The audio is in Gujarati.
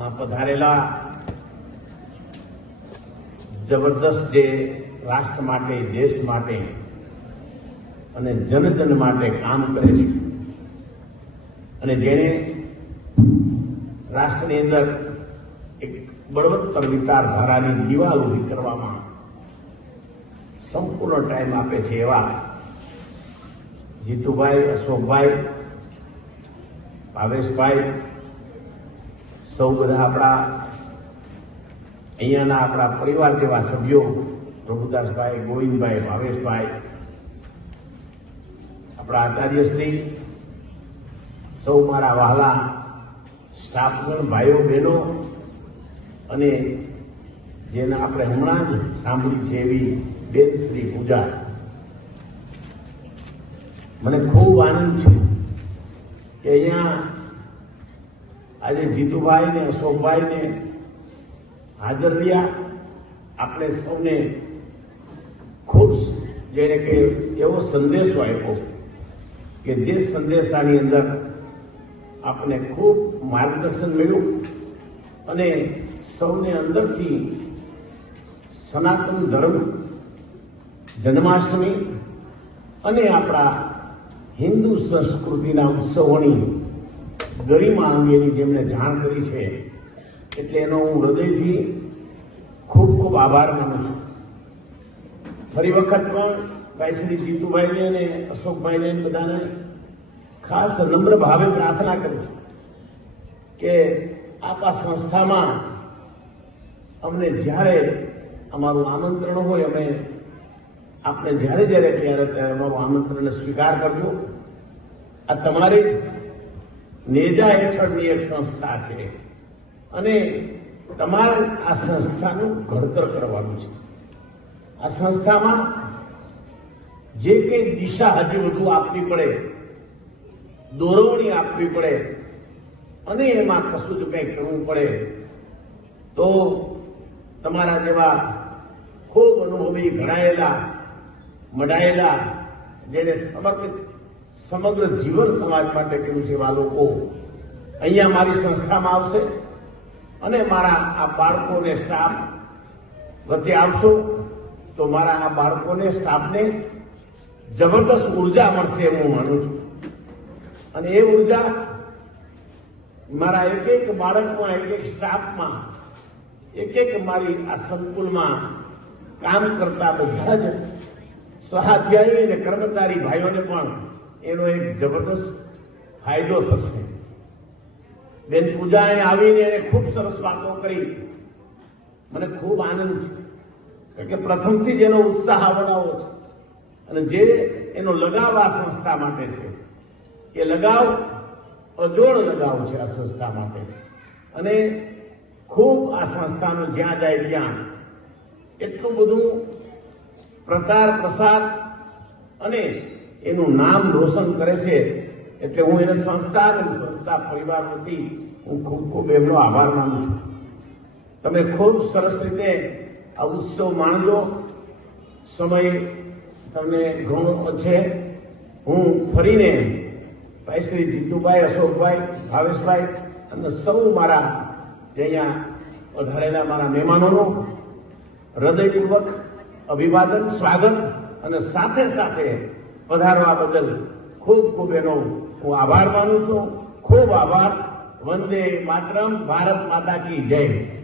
માં પધારેલા જબરદસ્ત જે રાષ્ટ્ર માટે, દેશ માટે અને જનજન માટે કામ કરે છે. અને જેણે રાષ્ટ્રની અંદર એક બળવત્તર વિચારધારાની દિવાલ ઊભી કરવામાં સંપૂર્ણ ટાઈમ આપે છે એવા જીતુભાઈ, અશોકભાઈ, ભાવેશભાઈ સૌ બધા આપણા અહીંયાના આપણા પરિવાર જેવા સભ્યો, પ્રભુદાસભાઈ, ગોવિંદભાઈ, ભાવેશભાઈ, આપણા આચાર્યશ્રી, સૌ મારા વહાલા, સ્ટાફગણ, ભાઈઓ, બહેનો, અને જેને આપણે હમણાં જ સાંભળી છે એવી બેન શ્રી પૂજા. મને ખૂબ આનંદ છે કે અહીંયા આજે જીતુભાઈ ને અશોકભાઈ ને હાજર રહ્યા. આપણે સૌને ખૂબ જેને કે એવો સંદેશો આપ્યો કે જે સંદેશાની અંદર આપણે ખૂબ માર્ગદર્શન મળ્યું અને સૌને અંદરથી સનાતન ધર્મ, જન્માષ્ટમી અને આપણા હિન્દુ સંસ્કૃતિના ઉત્સવોની ગરિમા અંગેની જેમણે જાણ કરી છે, એટલે એનો હું હૃદયથી ખૂબ ખૂબ આભાર માનું છું. ફરી વખત પણ ભાઈ શ્રી જીતુભાઈને અને અશોકભાઈને બધાને ખાસ નમ્ર ભાવે પ્રાર્થના કરું છું કે આપ સંસ્થામાં અમને જ્યારે અમારું આમંત્રણ હોય, અમે આપને જ્યારે જ્યારે ત્યારે ત્યારે અમારું આમંત્રણને સ્વીકાર કરજો. આ તમારી જ નેજા હેઠળની એક સંસ્થા છે. અને તમારે આ સંસ્થાનું ઘડતર કરવાનું છે. આ સંસ્થામાં જે કંઈ દિશા હજી વધુ આપવી પડે, દોરવણી આપવી પડે, અને એમાં કશું જ કંઈ કરવું પડે, તો તમારા જેવા ખૂબ અનુભવી ઘડાયેલા મડાયેલા જેને સમર્પિત સમગ્ર જીવન સમાજ માટે કેવું છે એવા લોકો અહીંયા મારી સંસ્થામાં આવશે અને મારા આ બાળકોને સ્ટાફ વચ્ચે આવશો તો મારા આ બાળકોને સ્ટાફને જબરદસ્ત ઊર્જા મળશે હું માનું છું. અને એ ઊર્જા મારા એક એક બાળકમાં, એક એક સ્ટાફમાં એક એક મારી આ સંકુલમાં કામ કરતા બધા જ સહાધ્યાયી અને કર્મચારી ભાઈઓને પણ એનો એક જબરદસ્ત ફાયદો થશે. બેન પૂજા અહીં આવીને એને ખૂબ સરસ વાતો કરી. મને ખૂબ આનંદ છે. કારણ કે પ્રથમથી જ એનો ઉત્સાહ આવડાવો છે. અને જે એનો લગાવ આ સંસ્થા માટે છે, એ લગાવ અજોડ લગાવ છે આ સંસ્થા માટે. અને ખૂબ આ સંસ્થાનો જ્યાં જાય ત્યાં એટલું બધું પ્રચાર પ્રસાર અને એનું નામ રોશન કરે છે. એટલે હું એને સંસ્થા અને સંસ્થા પરિવાર વતી હું ખૂબ ખૂબ એમનો આભાર માનું છું. તમે ખૂબ સરસ રીતે આ ઉત્સવ માણજો. સમય તમને ઘણો છે. હું ફરીને ભાઈ શ્રી જીતુભાઈ, અશોકભાઈ, ભાવેશભાઈ અને સૌ મારા જે અહીંયા વધારેલા મારા મહેમાનોનું હૃદયપૂર્વક અભિવાદન, સ્વાગત અને સાથે સાથે પધારવા બદલ ખૂબ ખૂબ એનો હું આભાર માનું છું. ખૂબ આભાર. વંદે માતરમ. ભારત માતા કી જય.